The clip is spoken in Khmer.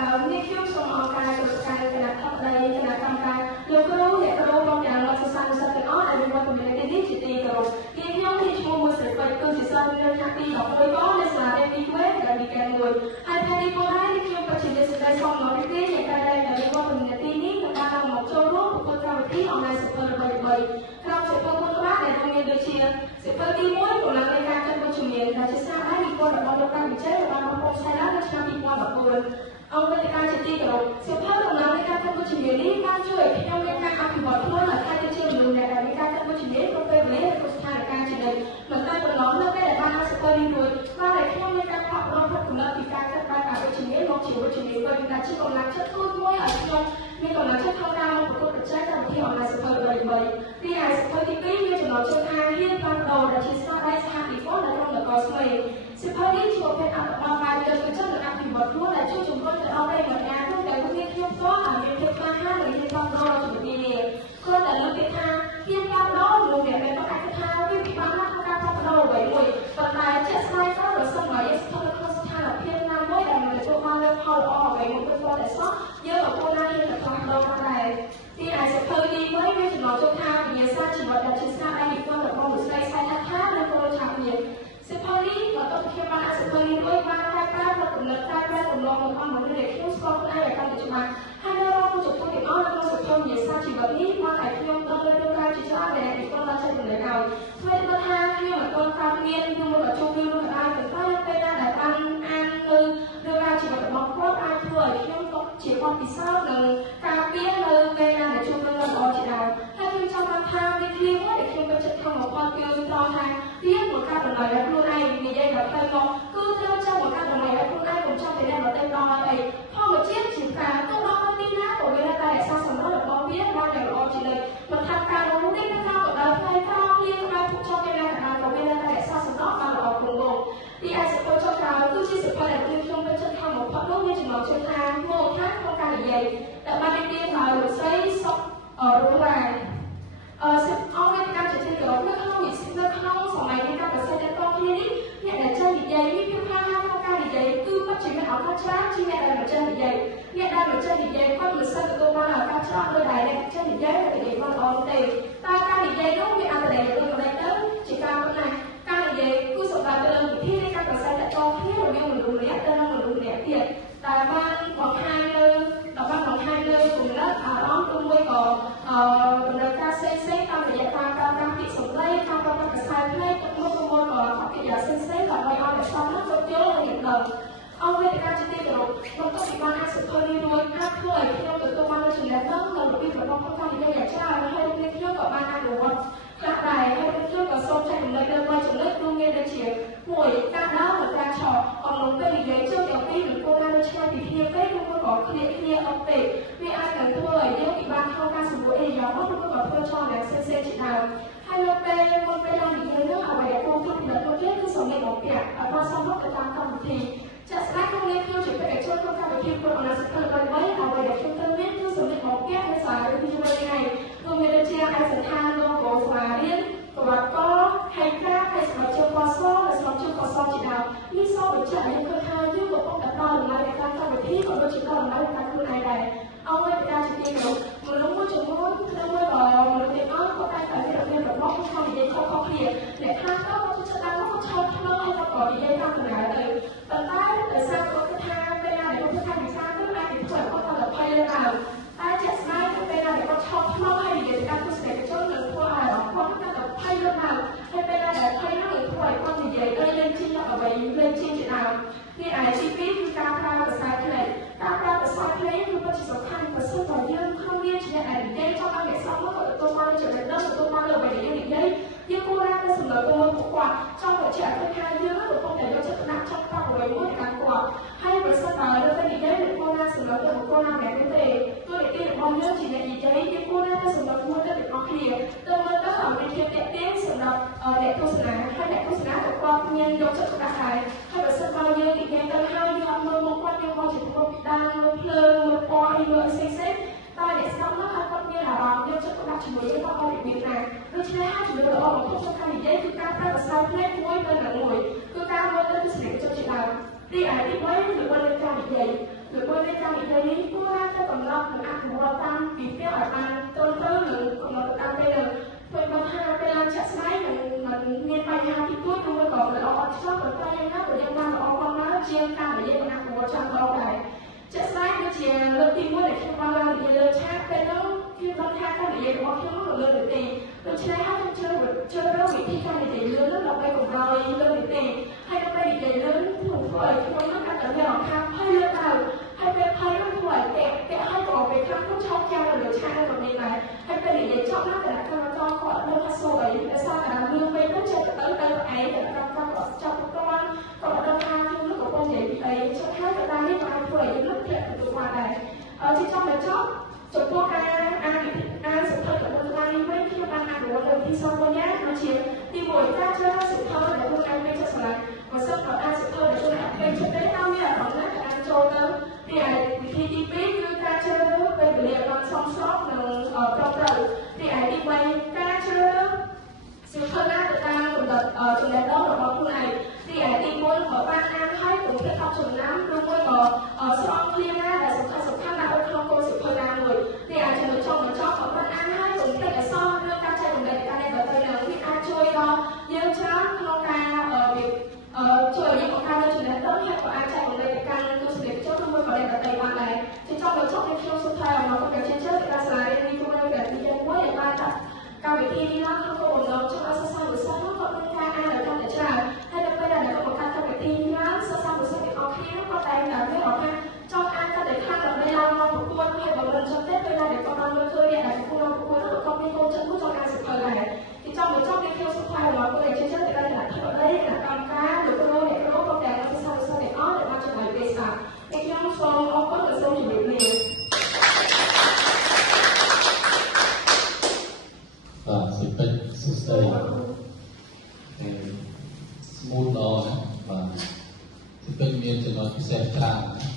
នេះខ្ញុំសូមអរគុណដល់គណៈកម្មការគណៈកម្មការលោកគ្រូអ្នកគ្រូបងយ៉ាងលោកសិស្សនិស្សិតទាំងអស់ដែលមានវត្តមាននៅទីនេះជាទីគោរពពីខ្ញុំនេះឈ្មោះមួយស្រីពេជ្រគឺជាសិស្សនៅថ្នាក់ទី11កនៅសាលារៀនទី1ដែលវិទ្យាល័យហើយថ្ងៃនេះបងហើយខ្ញុំពិតជាមានសេចក្តីសោកមកពីនេះដែលតែមានវត្តមាននៅទីនេះក្នុងការមកចូលរួមប្រកួតកម្មវិធីអនឡាញសិល្បៈរបស់ក្រៅសិល្បៈមួយក្បាលដែលមានដូចជាសិល្បៈទី1កម្លាំងនៃការចាត់វិជ្ជាមានដែលជាស្នាដៃនិពន្ធរបស់លោកតាវិជ័យរបស់បងប្អូនស្រីនៅឆ្នាំ2014អង្គវេទិកាជាទីគោរពសិល្បៈកម្លាំងនៃការចាត់វិជ្ជាមាននេះបានជួយឲ្យខ្ញុំមានការអភិវឌ្ឍខ្លួនឲ្យកាន់តែជាមនុស្សដែលមានការចាត់វិជ្ជាមានគ្រប់ពេលវេលាគ្រប់ស្ថានភាពជានិច្ចមិនតែប៉ុណ្ណោះនៅពេលដែលបានសិល្បៈនេះរួចបានឲ្យខ្ញុំមានការផ្លាស់ប្ដូរផ្នែកពីការចាត់បែបវិជ្ជាមានមកជាវិជ្ជាមានវិញដែលជាកម្លាំងចិត្តមួយឲ្យខ្ញុំមានកម្លាំងចិត្តក្នុងការមកប្រកួតប្រជែងកម្មវិធីអនឡាញសិល្បៈ3ទីឯសិល្បៈទី2មានចំណងជើងថាហ៊ានផ្លាស់ប្ដូរដែលជាស្នាដៃសហនិពន្ធនៅក្នុងនគរស្មីសិល្បៈនេះជាប្រភេទអត្តបាលបែបលើកទឹកចិត្តនិងអភិវឌ្ឍខ្លួនដែលជួយជំរុញទៅដល់ប្រយោជន៍များនោះដែលពួកខ្ញុំផ្ទាល់ឲ្យមានភាពក្លាហាននិងមានความរស់ជំនាញនេះគ្រាន់តែលើកគេថាហ៊ានផ្លាស់ប្ដូរលោកអ្នកមិនអាចថាវាពិបាកណាស់ក្នុងការផ្លាស់ប្ដូរអ្វីមួយប៉ុន្តែជាក់ស្ដែងទៅប្រសិនបើយើងស្ថិតនៅក្នុងស្ថានភាពណាមួយដែលមិនទទួលបាននូវផលល្អអ្វីមួយពិតប្រាកដតែសោះយើងក៏គួរណាហ៊ានទៅផ្លាស់ប្ដូរដែរទីឯសិភៅទី1មានចំណងជើងថាវិញ្ញាសាជីវិតដែលជាស្នាដៃនិពន្ធរបស់លោកស្រីសៃថាថានិងកូនឆាប់មានសិភៅនេះក៏ទៅខ្ញុំបានអាសិភៅនេះរួចបានតែប្រើមកកំណត់តែប្រើទំនាក់ទំនងរបស់មនុស្សដែលខ្ញុំស្គាល់ខ្លួនឯងឲ្យកាន់តែច្បាស់ហើយនៅរកជំនួយទាំងអស់នៅក្នុងសិភៅវិញ្ញាសាជីវិតនេះបានឲ្យខ្ញុំដឹងលើរឿងរ៉ាវជាច្រើនដែលនិពន្ធបានចែករំលែកឲ្យធ្វើឲ្យថាខ្ញុំមិនទាន់កើតមានខ្ញុំមកជួបវានោះដែរប៉ុន្តែពេលណាដែលបានអានលើរឿងរ៉ាវជីវិតរបស់គាត់អាចធ្វើឲ្យខ្ញុំក៏ជាបទពិសោធន៍និងការពៀននៅពេលណាដែលជួបរឿងល្អជាដើមហើយខ្ញុំចង់បានថាវាគ្លៀងមួយដែលខ្ញុំបានចិត្តក្នុងបំផុតគឺត្រង់ថារៀនមកការតម្លៃដល់ខ្លួនឯងនិយាយដល់ផ្លូវមកគឺត្រូវចាំមកការតម្លៃដល់ខ្លួនឯងកុំចាំតែអ្នកដទៃដល់អីធម្មជាតិជាការទៅដល់ទីណាក៏វាតែរក្សាសម្រស់របស់វាបានយ៉ាងល្អជានិច្ចមិនថាការរស់នេះនៅក្នុងកណ្ដាលផ្លូវក្រោមលៀងក្បាលពុកចោលពេលណាកណ្ដាលក៏វាតែរក្សាសម្រស់បានល្អគង់វង្សទីឯសិភៅចុងក្រោយគឺជាសិភៅដែលខ្ញុំបានចិត្តក្នុងបំផុតនោះមានចំណងជើងថាមកថាក្នុងការនិយាយដែលបាននិយាយដោយលោកស្រីសុករុរ៉ាសិភៅអង្គការជាទីគោរពនៅក្នុងសម័យនៃការប្រសិទ្ធភាពគ្នានេះអ្នកដែលចេះនិយាយមានភាពក្លាហានក្នុងការនិយាយគឺពិតជាមានឱកាសច្រើនជាងអ្នកដែលមិនចេះនិយាយអ្នកដែលមិនចេះនិយាយគាត់មិនសូវទទួលបានឱកាសច្រើនដោយដែលអ្នកចេះនិយាយតែនិយាយបានល្អទេតែការនិយាយនោះវាអត្ថន័យទៅម្ដេចទៅជាការប៉ុណ្ណាការនិយាយគឺសំដៅទៅលើវិធីនៃការប្រសិទ្ធភាពគ្នារវាងមនុស្សម្នាក់ទៅនឹងមនុស្សម្នាក់ទៀតដែលបានបង្ហាញលើគំនិតអារម្មណ៍ឬមួយក៏ដំណើរការផ្សេងៗតាមរយៈការប្រើប្រាស់ពាក្យសម្ដីការប្រើប្រាស់ភាសាផ្នែកទឹកមុខក៏អភិយាផ្សេងៗដើម្បីឲ្យអ្នកស្ដាប់នោះចូលយល់និងយល់ដឹងអង្គវេទិកាជាទីគោរពបន្ទាប់ពីបានអានសិភៅនេះរួចអាចធ្វើឲ្យខ្ញុំទទួលបាននូវចំណេះដឹងនិងរបៀបរបស់ក្នុងការនិយាយយ៉ាងច្រើនហើយខ្ញុំក៏បានអនុវត្តខ្លះដែរហើយខ្ញុំក៏សូមចែករំលែកនៅមួយចំណុចរួមមានដូចជា1ការដើរនិងការឆោតអំឡុងពេលនិយាយចូលទាំងពីរឬគោលដៅឆ្ងាយពីគ្នាពេកឬក៏ឃ្លាគ្នាអត់ពេកវាអាចនឹងធ្វើឲ្យយើងពិបាកក្នុងការសម្រួលអេយ៉ាមកឬក៏ធ្វើចោលយ៉ាងផ្សេងៗជាដើមហើយនៅពេលមុនពេលឡើងនិយាយនោះអ្វីដែលគួរគិតពីលោកគេគឺសម្លេងបំពាក់ឲ្យបានសមរម្យទៅតាមកម្មវិធីចាក់ស្ដែងក្នុងនេះខ្ញុំជាបេក្ខជនក្នុងកម្មវិធីប្រកួតអនឡាញសិភៅអ្វីដែលខ្ញុំត្រូវមានគឺសម្លេងបំពាក់នៅសាលារៀនទី1ថ្ងៃរួមមានដូចជាឯកសណ្ឋានលោកសាលារៀនប្រវត្តិកហើយការឲ្យស្មារតីបសនិងស្មារតីបសជាដើមនេះសូមបញ្ជាក់ឲ្យឃើញថាយើងក៏ពុកតែដល់តម្លៃនៃការកម្មវិធីក៏ដូចជាដល់តម្លៃនៃការខ្លួនឯងដែរអង្គវេទិកាជាទីគោរពមនុស្សមួយចំនួនក្នុងមួយមនុស្សទាំងអស់ក៏តែមានរបៀបរបស់ក្នុងនិយាយខុសៗគ្នាអ្នកខ្លះក៏ចិត្តដល់ក៏ឆោតឆ្លោះហើយក៏និយាយតាមដំណើរទៅប៉ុន្តែដោយសារគាត់គិតថាពេលណាដែលគាត់ថាភាសានោះអាចនឹងធ្វើឲ្យគាត់ដល់20លើឡើងតែជាក់ស្ដែងទៅពេលណាដែលគាត់ឆោតឆ្លោះហើយនិយាយទៅកាន់ទស្សនិកជននឹងធ្វើឲ្យគាត់កាន់តែ20លើឡើងហើយពេលណាដែល20នោះនឹងធ្វើឲ្យគាត់និយាយទៅលេងជាអ្វីលេងជាដើមនេះឯទី2គឺការប្រើភាសាផ្លេកការប្រើភាសាផ្លេកគឺពិតជាសំខាន់ប្រសិនបើយើងក្នុងនាមជាអ្នកដែលនិយាយចង់ឲ្យអ្នកស្ដាប់នោះក៏ទទួលបានចំណេះដឹងទទួលបានអ្វីដែលយើងនិយាយយើងគួរតែទៅសម្លឹងទៅពួកគាត់ចង់បញ្ជាក់ថាយើងកំពុងតែយកចិត្តទុកដាក់ចង់ប្រាប់អ្វីមួយដល់គាត់ហើយប្រសិនបើនៅពេលនិយាយយើងគួរតែសម្លឹងទៅបុគ្គលណាម្នាក់នោះទេទូនីតិរបស់យើងជាអ្នកនិយាយយើងគួរតែសម្លឹងមួយទៅទាំងអស់គ្នាទៅមើលទៅឲ្យមានភាពតាក់ទាញសម្រាប់អ្នកទស្សនាហើយអ្នកទស្សនាក៏គាត់មានយកចិត្តទុកដាក់ដែរហើយប្រសិនបើយើងនិយាយទៅហើយយើងអត់មើលមកគាត់យើងមកជាប្រពៃដានមើលភ្លើងមើលពណ៌អីមើលផ្សេងៗតែអ្នកស្ដាប់នោះឲ្យគាត់មានអារម្មណ៍យកចិត្តទុកដាក់ជាមួយយើងគាត់អត់របៀបណាដូច្នេះហើយជំនឿល្អបំផុតក្នុងការនិយាយគឺការប្រើភាសាផ្លេកមួយទៅនឹងមួយគឺការមើលទៅទស្សនិកជនជាដើមទីឯទី3គឺលើកលើការនិយាយលើកលើការនិ ទីមួយដែលខ្ញុំបានឡើងនិយាយលើឆាកពេលនោះខ្ញុំបានថាការនិយាយរបស់ខ្ញុំនោះលើនេះទេដូច្នេះហើយខ្ញុំជឿរកវិធីការនិយាយលើនោះដើម្បីកុំឲ្យលើនេះទេហើយដើម្បីនិយាយលើនោះធ្វើឲ្យខ្ញុំនោះកាន់តែមានអារម្មណ៍ថាភ័យលើដល់ហើយពេលភ័យនោះធ្វើឲ្យតែឲ្យក៏ពេលខាងខ្ញុំឆោតយ៉ាងលើឆាកនោះនេះដែរហើយពេលនិយាយចប់ណាស់តែកម្មករគាត់លើថាសួរអីតែសារតែរឿងពេលនោះចេះទៅឯងតែកម្មករគាត់ចាប់ផ្ទាល់គាត់ដឹងថាខ្ញុំនោះកំពុងនិយាយពីអីចឹងហើយក៏បាននេះបានធ្វើឲ្យខ្ញុំធ្លាក់ទទួលបានដែរជាចង់បញ្ចប់ចំពោះការអានសិទ្ធិរបស់ខ្លួននេះវិញខ្ញុំបានអនុវត្តលើទី2យ៉ាងដូចជាទី1ការជ្រើសរើសសិទ្ធិដែលខ្លួនឯងមានចិត្តស្រឡាញ់បើសិនក៏អានសិទ្ធិដែលខ្លួនឯងពេញចិត្តទេតាមមានអារម្មណ៍ណាអាចចូលទៅទីឯវិធីទី2គឺការជ្រើសរើសពេលវេលាបានសមស្របនិងត្រឹមត្រូវទីឯទី3ការជ្រើសរើសសិទ្ធិណាទៅតាមចំណេះដឹងរបស់ខ្លួនឯងទីឯទី4ក៏បានអានហើយកុំភ្លេចអត់ចំណាំឬមួយក៏ស្រង់ឃ្លាណាដែលសំខាន់ណាស់ក្នុងគោលសិទ្ធិណាមួយទីឯចំណុចចុងបញ្ចប់ក៏បានអានហើយកុំភ្លេចអក្សរឬការចែករំលែកការនេះទៅនឹងវាអាចជួយដល់យើងច្រើនក្នុងការជួយឲ្យយើងបង្កើនចំណេះដឹងហើយក៏អាចចែករំលែកទៅកាន់ទស្សនិកជនឬមួយក៏អ្នកដទៃបានដែរជាចុងបញ្ចប់ខ្ញុំសូមថ្លែងអំណរគុណដល់ជាច្រើនដែលសាលារៀននេះជួយដល់វិទ្យាមួយដែលបានដាក់កម្មវិធីនេះឡើងក្នុងគោលបំណងជួយឲ្យសិស្សានុសិស្សនោះគាត់មានការអានឲ្យកាន់តែច្រើនហើយដល់ពេលដែលគាត់បង្កើតកម្មវិធីនេះឡើងសិស្សានុសិស្សទាំងអស់គ្នាគាត់តែងតែមានអារម្មណ៍ថាចង់អានកាន់តែខ្លាំងដើម្បីឡើងមកប្រកួតហើយបើមិនចឹងទេពេលដែលគាត់បានមើលឃើញអ្នកដែលប្រកួតនោះគាត់មានកូនចិត្តមួយចង់អានសិភៅដែរទីចង់បញ្ចប់នេះខ្ញុំសូមថ្លែងអំណរគុណដល់ជាច្រើនដែលបានធ្វើឲ្យគណៈកម្មការលោកគ្រូអ្នកគ្រូក៏ទាំងសិស្សានុសិស្សទាំងអស់ដែលបានចំណាយពេលស្ដាប់ខ្ញុំសូមអរគុណនិងសូមជម្រាបលាសិពេចសុស្ដីស្មូតល្អបាទសិពេចមានចំណុចពិសេសច្រើន